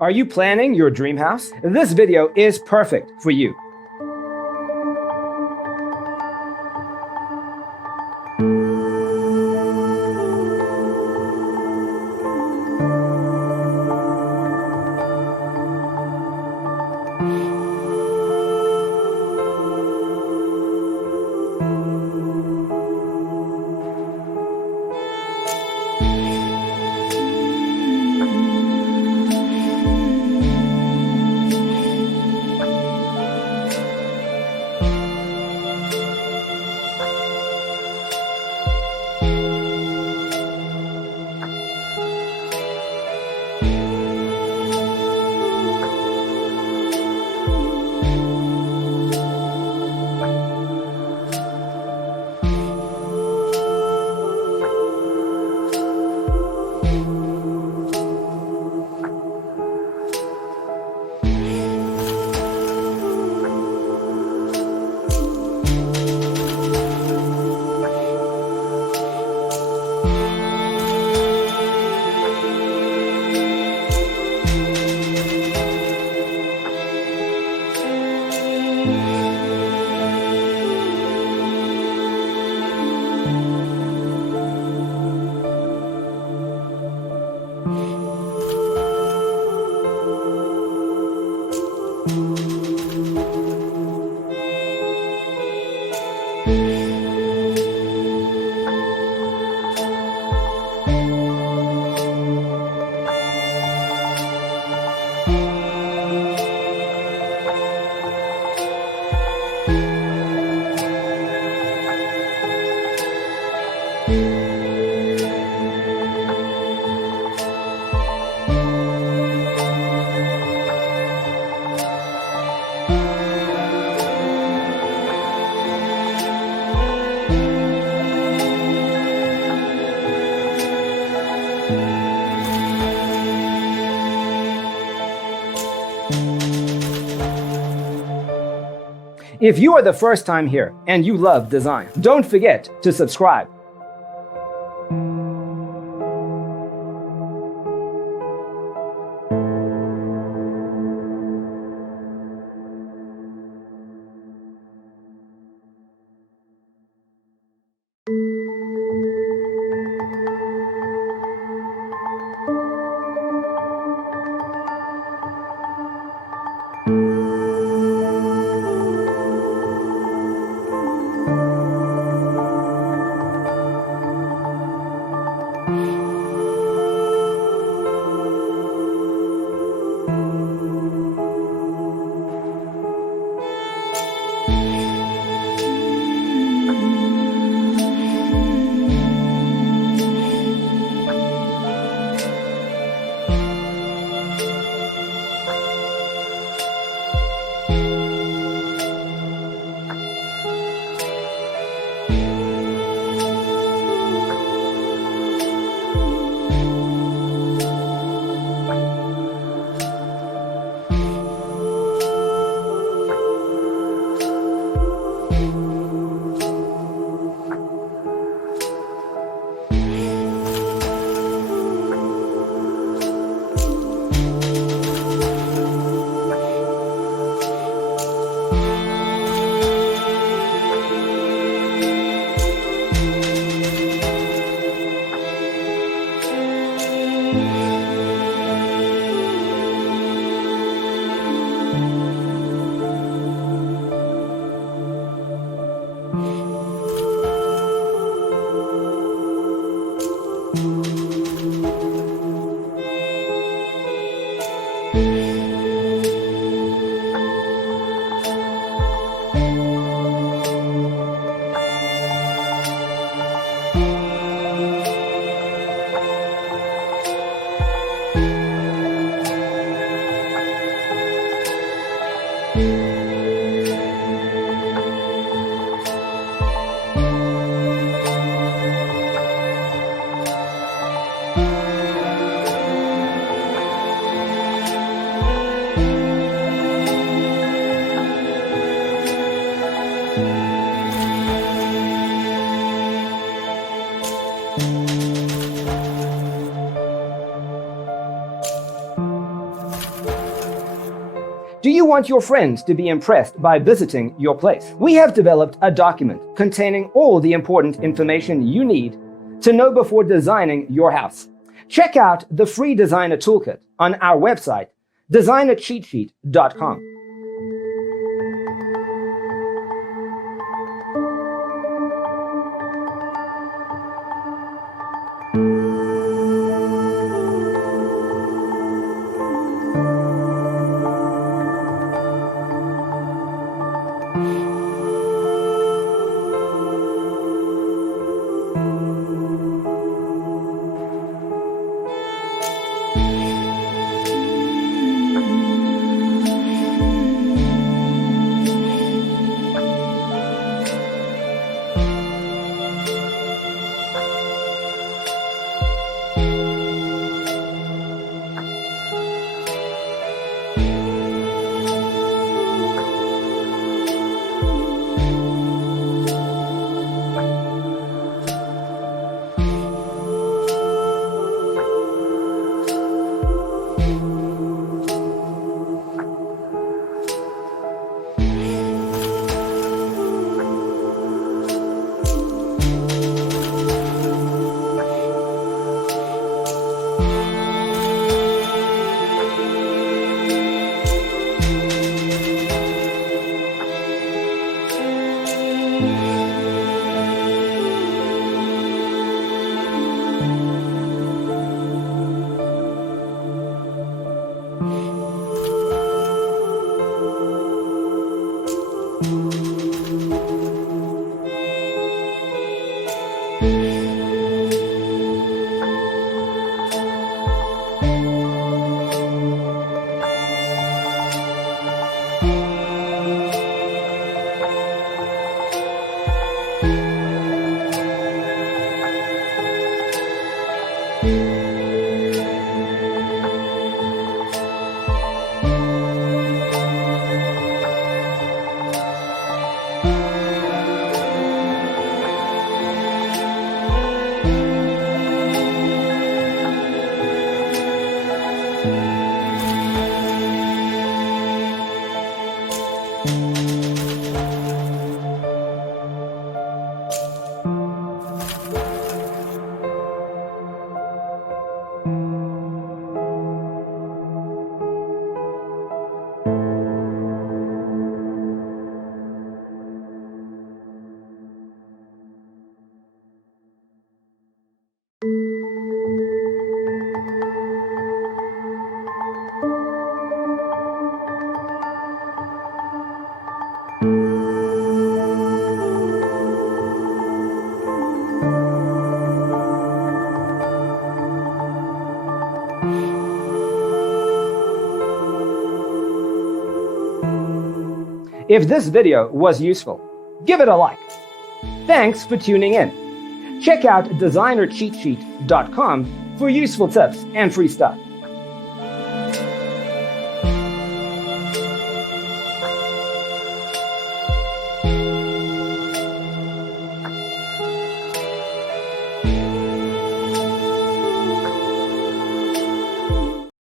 Are you planning your dream house? This video is perfect for you. If you are the first time here and you love design, don't forget to subscribe. Do you want your friends to be impressed by visiting your place? We have developed a document containing all the important information you need to know before designing your house. Check out the free designer toolkit on our website, designercheatsheet.com. If this video was useful, give it a like. Thanks for tuning in. Check out designercheatsheet.com for useful tips and free stuff.